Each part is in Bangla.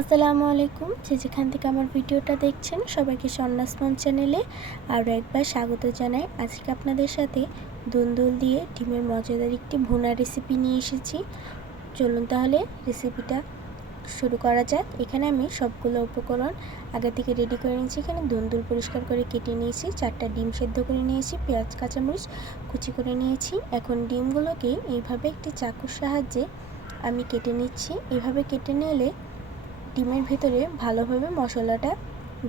আসসালামু আলাইকুম। যে যেখান থেকে আমার ভিডিওটা দেখছেন, সবাইকে সন্ন্যাস মম চ্যানেলে আরও একবার স্বাগত জানাই। আজকে আপনাদের সাথে দুন্দুল দিয়ে ডিমের মজাদার একটি ভুনা রেসিপি নিয়ে এসেছি। চলুন তাহলে রেসিপিটা শুরু করা যাক। এখানে আমি সবগুলো উপকরণ আগে থেকে রেডি করে নিয়েছি। এখানে দুন্দুল পরিষ্কার করে কেটে নিয়েছি। চারটা ডিম সেদ্ধ করে নিয়েছি। পেঁয়াজ, কাঁচামরিচ কুচি করে নিয়েছি। এখন ডিমগুলোকে এইভাবে একটি চাকুর সাহায্যে আমি কেটে নিচ্ছি। এভাবে কেটে নিলে ডিমের ভেতরে ভালোভাবে মশলাটা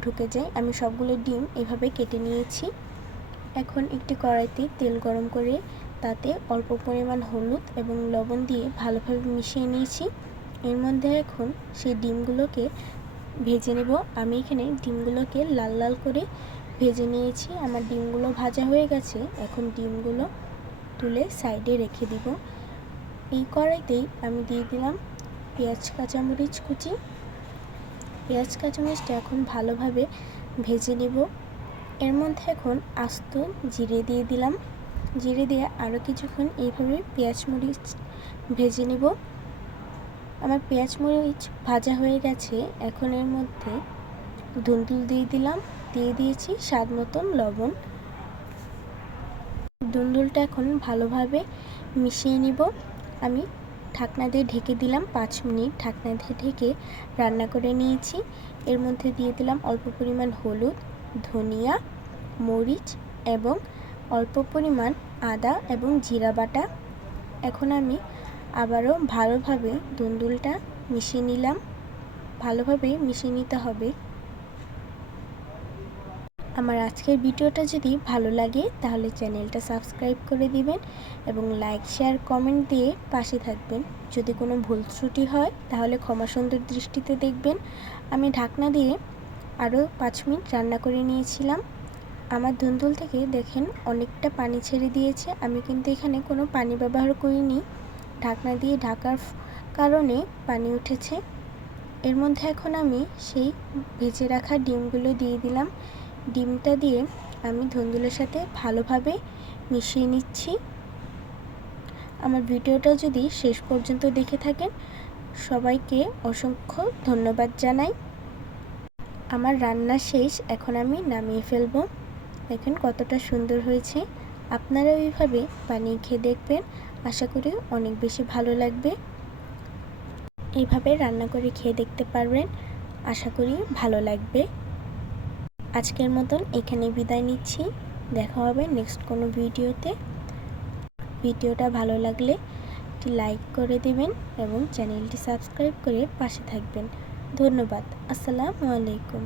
ঢুকে যায়। আমি সবগুলো ডিম এভাবে কেটে নিয়েছি। এখন একটি কড়াইতে তেল গরম করে তাতে অল্প পরিমাণ হলুদ এবং লবণ দিয়ে ভালোভাবে মিশিয়ে নিয়েছি। এর মধ্যে এখন সেই ডিমগুলোকে ভেজে নেব। আমি এখানে ডিমগুলোকে লাল লাল করে ভেজে নিয়েছি। আমার ডিমগুলো ভাজা হয়ে গেছে। এখন ডিমগুলো তুলে সাইডে রেখে দিব। এই কড়াইতেই আমি দিয়ে দিলাম পেঁয়াজ, কাঁচামরিচ কুচি পেঁয়াজ কাঁচামরিচটা এখন ভালোভাবে ভেজে নেব। এর মধ্যে এখন আস্ত জিরে দিয়ে দিলাম। জিরে দিয়ে আরও কিছুক্ষণ এইভাবে পেঁয়াজ মরিচ ভেজে নেব। আমার পেঁয়াজ মরিচ ভাজা হয়ে গেছে। এখন এর মধ্যে ধুন্দুল দিয়ে দিলাম। দিয়ে দিয়েছি স্বাদ মতন লবণ। দুন্দুলটা এখন ভালোভাবে মিশিয়ে নিব। আমি ঢাকনা দিয়ে ঢেকে দিলাম, পাঁচ মিনিট ঢাকনা দিয়ে ঢেকে রান্না করে নিয়েছি। এর মধ্যে দিয়ে দিলাম অল্প পরিমাণ হলুদ, ধনিয়া, মরিচ এবং অল্প পরিমাণ আদা এবং জিরা বাটা। এখন আমি আবারও ভালোভাবে দুন্দুলটা মিশিয়ে নিলাম। ভালোভাবে মিশিয়ে নিতে হবে। আমার আজকের ভিডিওটা যদি ভালো লাগে, তাহলে চ্যানেলটা সাবস্ক্রাইব করে দিবেন এবং লাইক, শেয়ার, কমেন্ট দিয়ে পাশে থাকবেন। যদি কোনো ভুল ত্রুটি হয়, তাহলে ক্ষমা সুন্দর দৃষ্টিতে দেখবেন। আমি ঢাকনা দিয়ে আরও পাঁচ মিনিট রান্না করে নিয়েছিলাম। আমার ধুন্দুল থেকে দেখেন অনেকটা পানি ছেড়ে দিয়েছে। আমি কিন্তু এখানে কোনো পানি ব্যবহার করিনি। ঢাকনা দিয়ে ঢাকার কারণে পানি উঠেছে। এর মধ্যে এখন আমি সেই ভেজে রাখা ডিমগুলো দিয়ে দিলাম। ডিমটা দিয়ে আমি ধন্দুলের সাথে ভালোভাবে মিশিয়ে নিচ্ছি। আমার ভিডিওটা যদি শেষ পর্যন্ত দেখে থাকেন, সবাইকে অসংখ্য ধন্যবাদ জানাই। আমার রান্না শেষ, এখন আমি নামিয়ে ফেলব। দেখেন কতটা সুন্দর হয়েছে। আপনারা ওইভাবে বানিয়ে খেয়ে দেখবেন। আশা করি অনেক বেশি ভালো লাগবে। এইভাবে রান্না করে খেয়ে দেখতে পারবেন। আশা করি ভালো লাগবে। আজকের মতন এখানে বিদায় নিচ্ছি। দেখা হবে নেক্সট কোনো ভিডিওতে। ভিডিওটা ভালো লাগলে একটি লাইক করে দেবেন এবং চ্যানেলটি সাবস্ক্রাইব করে পাশে থাকবেন। ধন্যবাদ। আসসালামু আলাইকুম।